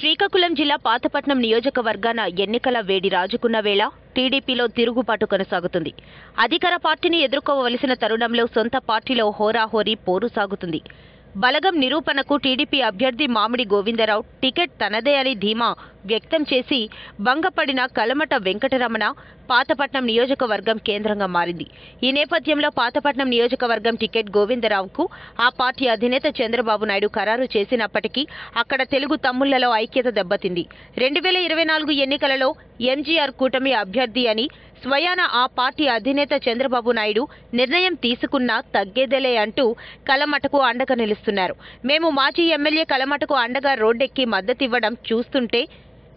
శ్రీకాకుళం జిల్లా పాతపట్నం నియోజకవర్గాన ఎన్నికల వేడి రాజుకున్న వేళ టీడీపీలో తిరుగుబాటు కొనసాగుతుంది. అధికార పార్టీని ఎదుర్కోవలసిన తరుణంలో సొంత పార్టీలో హోరాహోరీ పోరు సాగుతుంది. బలగం నిరూపణకు టీడీపీ అభ్యర్థి మామిడి గోవిందరావు టికెట్ తనదే అని ధీమా వ్యక్తం చేసి భంగపడిన కలమట వెంకటరమణ పాతపట్నం నియోజకవర్గం కేంద్రంగా మారింది. ఈ నేపథ్యంలో పాతపట్నం నియోజకవర్గం టికెట్ గోవిందరావుకు ఆ పార్టీ అధినేత చంద్రబాబు నాయుడు ఖరారు చేసినప్పటికీ అక్కడ తెలుగు తమ్ముళ్లలో ఐక్యత దెబ్బతింది. 2024 ఎన్నికలలో ఎంజీఆర్ కూటమి అభ్యర్థి అని స్వయాన ఆ పార్టీ అధినేత చంద్రబాబు నాయుడు నిర్ణయం తీసుకున్నా తగ్గేదేలే అంటూ కలమటకు అండగా నిలుస్తున్నారు. మేము మాజీ ఎమ్మెల్యే కలమటకు అండగా రోడ్డెక్కి మద్దతివ్వడం చూస్తుంటే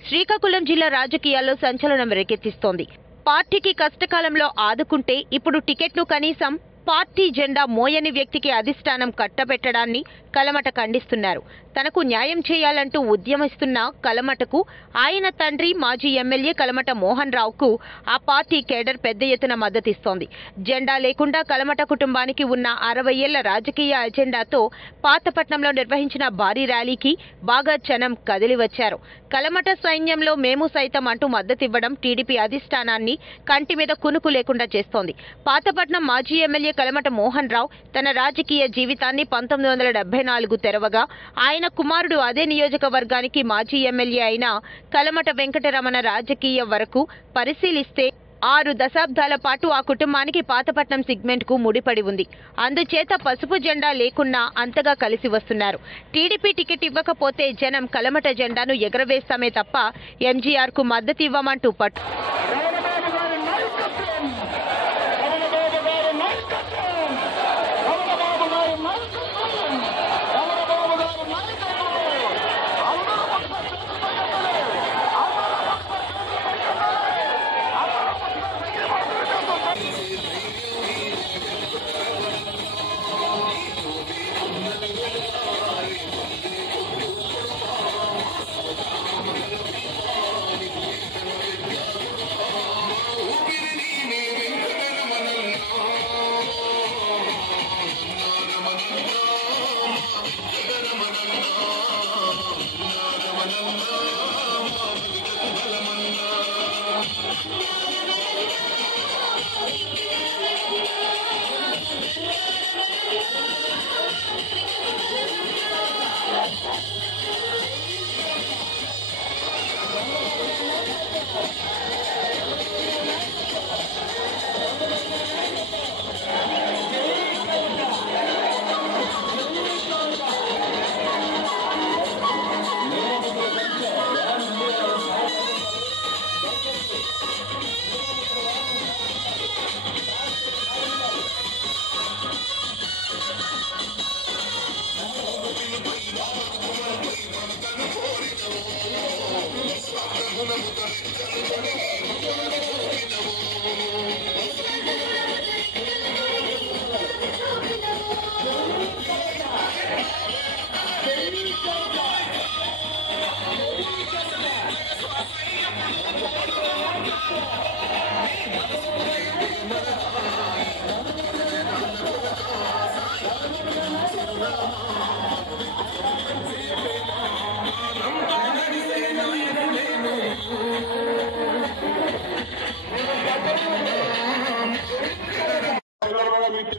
శ్రీకాకుళం జిల్లా రాజకీయాల్లో సంచలనం రేకెత్తిస్తోంది. పార్టీకి కష్టకాలంలో ఆదుకుంటే ఇప్పుడు టికెట్ను కనీసం పార్టీ జెండా మోయని వ్యక్తికి అధిష్టానం కట్టబెట్టడాన్ని కలమట ఖండిస్తున్నారు. తనకు న్యాయం చేయాలంటూ ఉద్యమిస్తున్న కలమటకు ఆయన తండ్రి మాజీ ఎమ్మెల్యే కలమట మోహన్ రావుకు ఆ పార్టీ కేడర్ పెద్ద ఎత్తున మద్దతిస్తోంది. జెండా లేకుండా కలమట కుటుంబానికి ఉన్న 60 ఏళ్ల రాజకీయ అజెండాతో పాతపట్నంలో నిర్వహించిన భారీ ర్యాలీకి బాగా జనం కదిలివచ్చారు. కలమట సైన్యంలో మేము సైతం అంటూ మద్దతివ్వడం టీడీపీ అధిష్టానాన్ని కంటి మీద కునుకు లేకుండా చేస్తోంది. పాతపట్నం మాజీ ఎమ్మెల్యే కలమట మోహన్ రావు తన రాజకీయ జీవితాన్ని 1974 తెరవగా ఆయన కుమారుడు అదే నియోజకవర్గానికి మాజీ ఎమ్మెల్యే అయిన కలమట వెంకటరమణ రాజకీయ వరకు పరిశీలిస్తే 6 దశాబ్దాల పాటు ఆ కుటుంబానికి పాతపట్నం సెగ్మెంట్కు ముడిపడి ఉంది. అందుచేత పసుపు జెండా లేకున్నా అంతగా కలిసి వస్తున్నారు. టీడీపీ టికెట్ ఇవ్వకపోతే జనం కలమట జెండాను ఎగరవేస్తామే తప్ప ఎంజీఆర్కు మద్దతు ఇవ్వమంటూ పట్టు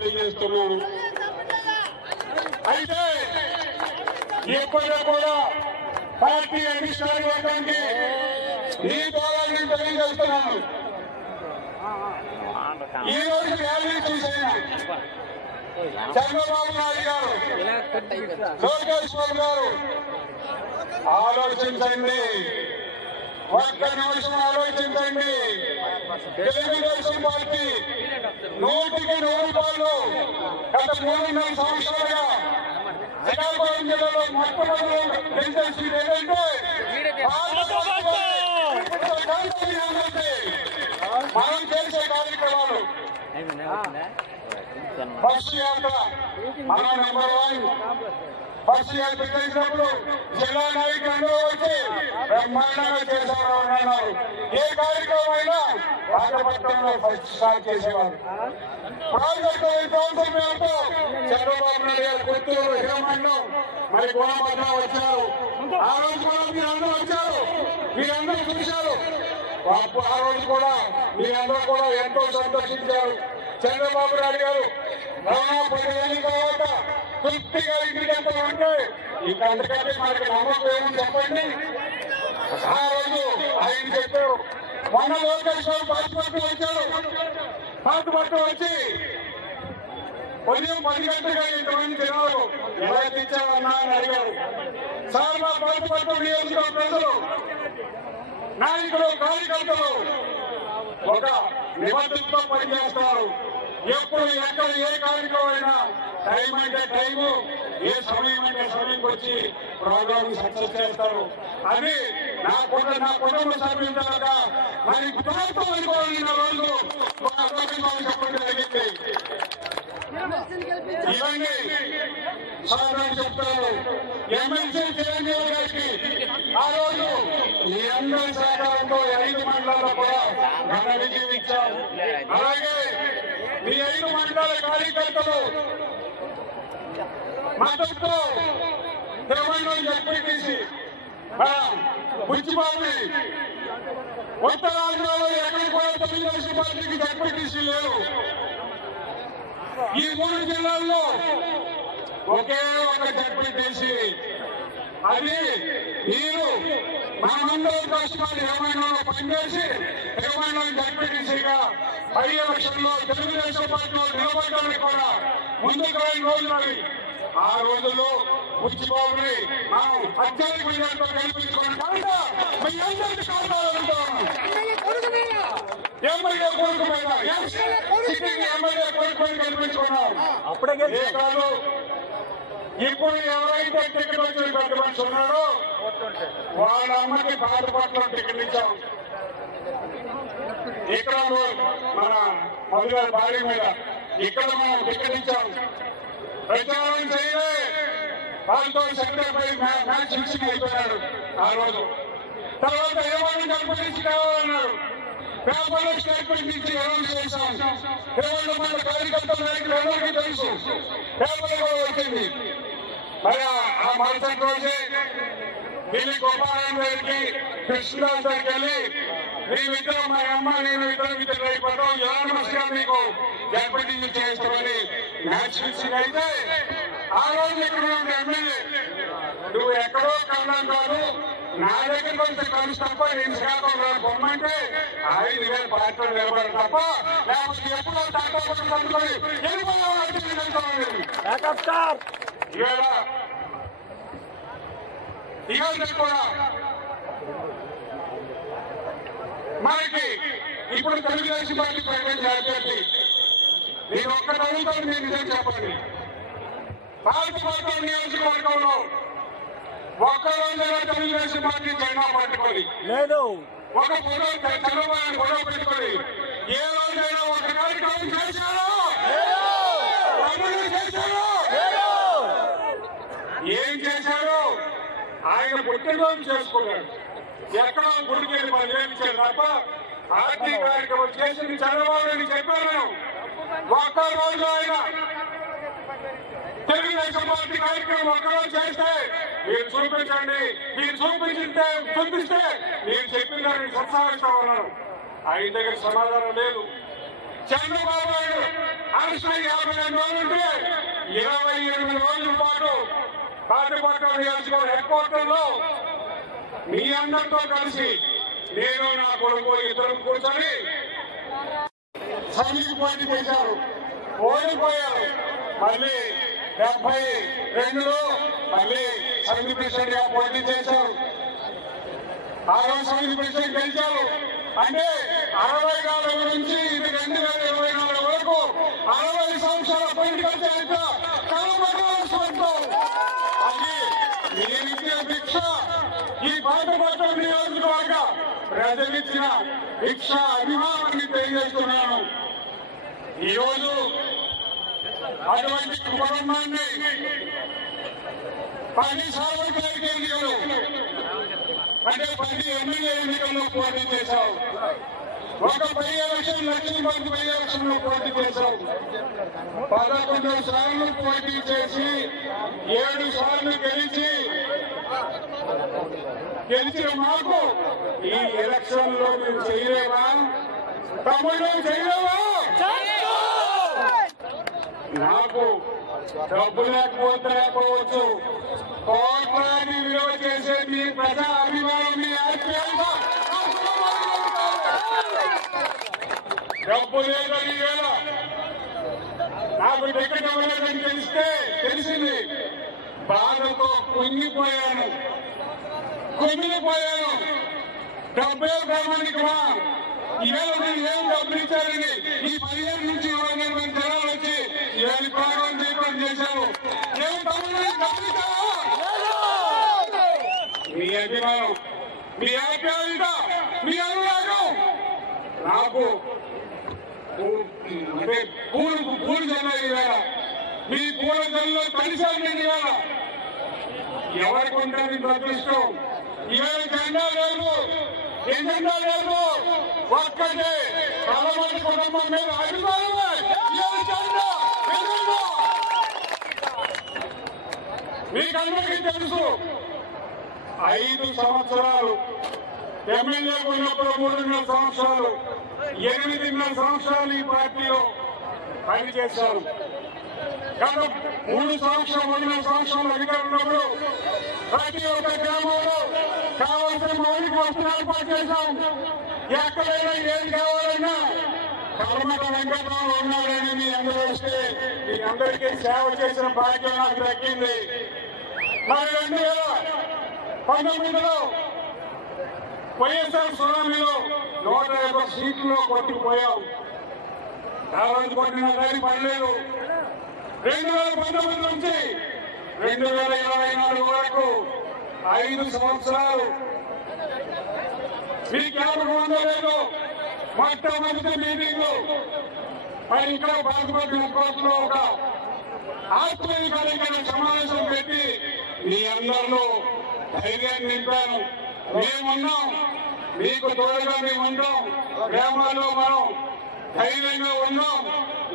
తెలియజేస్తున్నాను. అయితే ఎప్పుడూ కూడా పార్టీ అధిష్టాన వర్గానికి ఈ దూరాన్ని తెలియజేస్తున్నాను. ఈ రోజు ర్యాలీ చూసేది చంద్రబాబు నాయుడు గారు, లోకేశ్వర్ గారు ఆలోచించండి, ఒక్క నిమిషం ఆలోచించండి. తెలుగుదేశం పార్టీ 100కి 100 గత 3-4 సంవత్సరాలుగా శ్రీకాకుళం జిల్లాలో మొట్టమొదటి పెంచేసి ఏదంటే మనం చేసే కార్యక్రమాలు బస్సు యాత్ర మన నెంబర్ 1 బస్సు యాత్ర చేసినప్పుడు జిల్లా నాయకులు అందరూ వచ్చి బ్రహ్మాండంగా చేసేవారు అన్నారు. ఏ కార్యక్రమం అయినా పాతపట్నంలో ఫస్ట్ స్టార్ట్ చేసేవారు. ప్రాజెక్టు కౌన్సిల్ మేరకు చంద్రబాబు నాయుడు గారు కొత్తూరు హిరమండం మరి కోనపట్నం వచ్చారు. ఆ రోజు మనం మీరందరూ వచ్చారు, మీరందరూ చూశారు. ఆ రోజు కూడా మీరందరూ కూడా ఎంతో సంతోషించారు. చంద్రబాబు నాయుడు గారు రవాణా 10,000 తర్వాత తృప్తిగా ఇంటికి అంటే ఇక అందుకంటే మనకి నమ్మకం ఏమని చెప్పండి. ఆ రోజు ఆయన చెప్పారు. మొన్న లోకేష్ గారు పాతిపట్టు వచ్చారు. పాతిపట్టు వచ్చి ఉదయం 10 గంటలుగా ఇంతమంది జనాలు ఎలా తెచ్చారన్నా అని అడిగారు. సార్ మా పాతిపట్టు నియోజకవర్గ ప్రజలు, నాయకులు, కార్యకర్తలు ఒక నిబద్ధతతో పనిచేస్తారు. ఎప్పుడు ఎక్కడ ఏ కార్యక్రమం అయినా టైం అంటే టైము, ఏ సమయం అంటే సమయంకి వచ్చి ప్రోగ్రామ్ సక్సెస్ చేస్తారు. అది నా కుటుంబ సభ్యుల ద్వారా మరి ప్రభుత్వం అనుకోవాలన్న రోజు చెప్పడం జరిగింది. ఇవన్నీ సాధారణ చెప్తారు. ఎమ్మెల్సీ చిరంజీవి గారికి ఆ రోజు మీ అందరి సహకారంతో 5 మండలాల్లో కూడా ఘన విజయం ఇచ్చాం. అలాగే మీ 5 మండలాల కార్యకర్తలు మద్దతుతో తెలంగాణ జడ్పీటీసీ బుచ్చిబాబుని ఉత్తరాంధ్రలో ఎక్కడ కూడా తెలుగుదేశం పార్టీకి జడ్పీటీసీ లేరు. ఈ 3 జిల్లాల్లో ఒకే ఒక జడ్పీటీసీ. అది మీరు మనమందరం కష్టపడి 20లో పనిచేసి 20లో జడ్పీటీసీగా పై ఎలక్షన్లో తెలుగుదేశం పార్టీలో నిలబడడానికి కూడా ముందుకు వెళ్ళిన రోజులు అవి. ఆ రోజుల్లో బుచ్చిబాబుని మనం అత్యధిక విజయంతో గెలిపించుకోండి. కనుక మీ అందరికీ కావాలంటాను. ఎమ్మెల్యే కొడుకు మీద ఎమ్మెల్యే కొడుకు గెలిపించుకున్నాం. అప్పుడే కాదు, ఇప్పుడు ఎవరైతే టికెట్ వచ్చి పెద్ద మనిషి ఉన్నాడో వాళ్ళ అమ్మకి పాతపట్ల టికెట్ ఇచ్చాం. ఇక్కడ మన మధుగారి భార్య మీద ఇక్కడ మనం టికెట్ ఇచ్చాం. ప్రచారం చేయలే, వాళ్ళతో సెక్రటరీ మ్యాచ్ ఫిక్సింగ్ అయిపోయాడు ఆ రోజు. తర్వాత ఏమన్నా కల్పించి కావాలన్నాడు. పేపర్లో స్టేట్మెంట్ ఇచ్చి అనౌన్స్ చేశాం. 20 మంది కార్యకర్తలు అందరికీ తెలుసు, పేపర్ కూడా వచ్చింది. మరి ఆ మరుసటి రోజే ఢిల్లీ గోపాలరావు గారికి కృష్ణదాస్ దగ్గరికి వెళ్ళి మేమిద్దరం, మా అమ్మ నేను ఇద్దరు అయిపోతాం, యునానిమస్ గా మీకు జడ్పీటీసీ చేస్తామని మ్యాచ్ ఫిక్సింగ్ అయితే ఆ రోజు ఇక్కడ ఉన్న ఎమ్మెల్యే నువ్వు ఎక్కడో కన్నాను కాదు, నా దగ్గర కొంచెం కలిసి తప్ప నేను శ్రీకాకుళం పొమ్మంటే 5,000 పార్టీలు నిలబడరు తప్ప లేకపోతే ఎప్పుడో టాటా పట్టుకొని ఇవాళ కూడా మనకి ఇప్పుడు తెలుగుదేశం పార్టీ ప్రకటించిన అభ్యర్థి నేను ఒక్కటి అడుగుతాను, మీరు నిజం చెప్పండి. పార్టీ నియోజకవర్గంలో ఒక్కరోజైనా తెలుగుదేశం పార్టీ జెండా పట్టుకొని లేదు, ఒక ఫోటో చంద్రబాబు ఫోటో పెట్టుకొని ఏ రోజైనా ఒక కార్యక్రమం చేశారో చేశారు? ఏం చేశారు? ఆయన పుట్టినరోజు చేసుకున్నాడు, ఎక్కడో గుడికి వెళ్ళి 10,000 ఇచ్చారు తప్ప పార్టీ కార్యక్రమం చేసింది చంద్రబాబు అని చెప్పాను నేను. ఒక్క రోజు ఆయన తెలుగుదేశం పార్టీ కార్యక్రమం ఒక్కరోజు చేస్తే మీరు చూపించండి, మీరు చూపిస్తే మీరు చెప్పిన దాన్ని కొనసాగిస్తా ఉన్నారు. ఆయన దగ్గర సమాధానం లేదు. చంద్రబాబు నాయుడు అరెస్ట్ 52 రోజులుంటే 28 రోజుల పాటు పాతపట్నం నియోజకవర్గ హెడ్ క్వార్టర్ లో మీ అందరితో కలిసి నేను నా కొడుకు ఇద్దరు కూర్చొని సమితికి పోటీ చేశారు, ఓడిపోయారు. మళ్ళీ 72లో మళ్ళీ సమితి ప్రెసిడెంట్ గా పోటీ చేశారు. ఆ రోజు సమితి ప్రెసిడెంట్ గెలిచారు. అంటే 64 నుంచి ఇది 2024 వరకు 60 సంవత్సరాల పొలిటికల్ చరిత్ర అది నేనిచ్చే భిక్ష, ఈ పాతపట్నం నియోజకవర్గ ప్రజలిచ్చిన భిక్ష అభిమానాన్ని తెలియజేస్తున్నాను. ఈరోజు అటువంటి కుటుంబాన్ని 10 సార్లు కలిగేందుకు అంటే 10 ఎమ్మెల్యే ఎన్నికల్లో పోటీ చేశావు. ఒక by election Lakshmipati by election లో పోటీ చేశావు. 11 సార్లు పోటీ చేసి 7 సార్లు గెలిచి గెలిచిన మాకు ఈ ఎలక్షన్ లో మేము చేయలేవా? తమ్ముడు చేయలేవా? నాకు డబ్బు లేకపోవచ్చు, కోట్లాది విలువ చేసే మీ ప్రజా అభిమానం, మీ ఆత్మీయత డబ్బు లేదని వేళ నాకు టికెట్ ఇవ్వలేదని తెలిసింది. బాధతో కుమిలిపోయాను. డబ్బే ప్రామాణికమా? ఇవాళ మీరు ఏం డబ్బులు ఇచ్చారని ఈ 15 నుంచి 20 మంది జనాలు వచ్చి ఇవాళ ప్రాణం దీపం చేశారు. నేను డబ్బులు ఇచ్చారా? మీ అభిమానం, మీ ఆప్యాయత, మీ అనురాగం నాకు అంటే పూలు చల్లాలి. ఇవాళ మీ పూల చల్లో కలిసాను నేను. ఇవాళ ఎవరికి ఉంటుంది అదృష్టం? ఇవాళ జెండా లేదు, ఎజెండా లేదు, ఒక్కటే కలమంది కుటుంబం మీద అభిమానమే. మీకందరికీ తెలుసు, 5 సంవత్సరాలు ఎమ్మెల్యేగా ఉన్నప్పుడు 3.5 సంవత్సరాలు, 8.5 సంవత్సరాలు ఈ పార్టీలో పనిచేశాను. గత 3 సంవత్సరాలు 3.5 సంవత్సరాలు అధికారం ఉన్నప్పుడు ప్రతి ఒక్క గ్రామంలో కావాల్సిన మౌలిక వసతులు ఏర్పాటు చేశాం. ఎక్కడైనా ఏది కావాలన్నా కర్మట వెంకటరావు ఉన్నాడని మీ అందరూ వస్తే మీ అందరికీ సేవ చేసిన భాగ్యం నాకు దక్కింది. మరి 2019లో వైఎస్ఆర్ సునామీలో 150 సీట్లలో కొట్టుకుపోయాం. ఆ రోజు కొట్టిన దారి పడలేదు. 2019 నుంచి 2024 వరకు 5 సంవత్సరాలు మీ జ్ఞాపకం ఉందో లేదో, మొట్టమొదటి మీటింగ్ మరి ఇక్కడ బాధపడిన కోర్టులో ఒక ఆత్మీయకరమైన సమావేశం పెట్టి మీ అందరిలో ధైర్యాన్ని నింపాను. మేమున్నాం, మీకు తోడుగా మేము ఉంటాం. గ్రామాల్లో మనం ధైర్యంగా ఉన్నాం.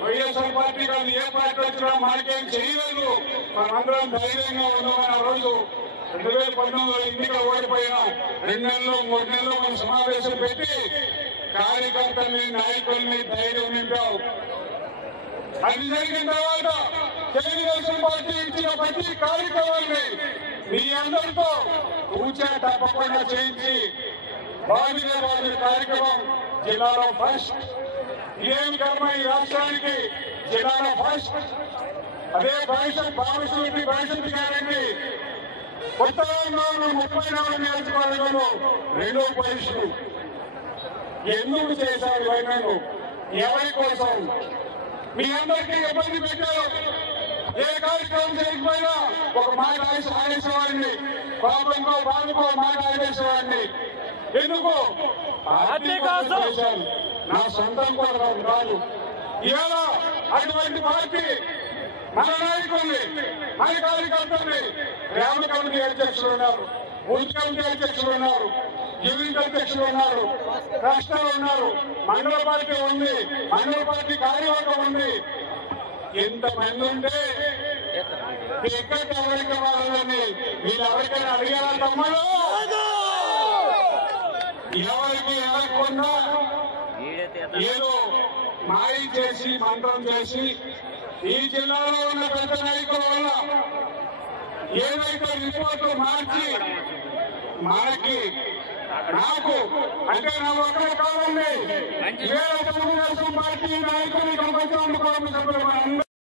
వైఎస్ఆర్ పార్టీ కానీ ఏ పార్టీ వచ్చినా మనకేం చేయలేదు, మనందరం ధైర్యంగా ఉన్నామని ఆ రోజు 2019లో ఎన్నికలు ఓడిపోయిన 2 నెలలు 3 నెలలు మనం సమావేశం పెట్టి కార్యకర్తల్ని నాయకుల్ని ధైర్యం నింపాం. అది జరిగిన తర్వాత తెలుగుదేశం పార్టీ ఇచ్చిన ప్రతి కార్యక్రమాన్ని మీ అందరితో కూర్చొని తప్పకుండా చేయించి బాధిత కార్యక్రమం జిల్లాలో ఫస్ట్. ఏం కర్మ ఈ రాష్ట్రానికి జిల్లాలో ఫస్ట్. అదే భవిష్యత్తు గ్యారంటీ కొత్తగా 34 నియోజకవర్గంలో 2వ పొజిషన్. ఎందుకు చేశారు ఇవన్నీ? ఎవరి కోసం? మీ అందరికీ ఇబ్బంది పెట్టారు. ఏ కార్యక్రమం చేయకపోయినా ఒక మాట ఆడేసేవాడిని, కోపంతో బాధకో మాట ఆడేసేవాడిని. ఎందుకు? పార్టీ కోసం చేశాను, నా సొంతం కూడా కాదు. ఇవాళ అటువంటి పార్టీ మన నాయకుల్ని, మన కార్యకర్తల్ని గ్రామ కమిటీ అధ్యక్షులు ఉన్నారు, బూత్ కమిటీ అధ్యక్షులు ఉన్నారు, యూనిట్ అధ్యక్షులు ఉన్నారు, రాష్ట్రాలు ఉన్నారు, మండల పార్టీ ఉంది, మండల పార్టీ కార్యవర్గం ఉంది. ఇంతమంది ఉంటే టికెట్ ఎవరికి వాళ్ళని వీళ్ళెవరికైనా అడిగారా? తమ్ముడు ఎవరికి అడగకుండా ఏదో మాయ చేసి మంత్రం చేసి ఈ జిల్లాలో ఉన్న పెద్ద నాయకుల వల్ల ఏదైతే రిపోర్టు మార్చి మనకి నాకు అంటే నా ఒక్కడే కాదండి, తెలుగుదేశం పార్టీ నాయకులు ఇక్కడ వచ్చి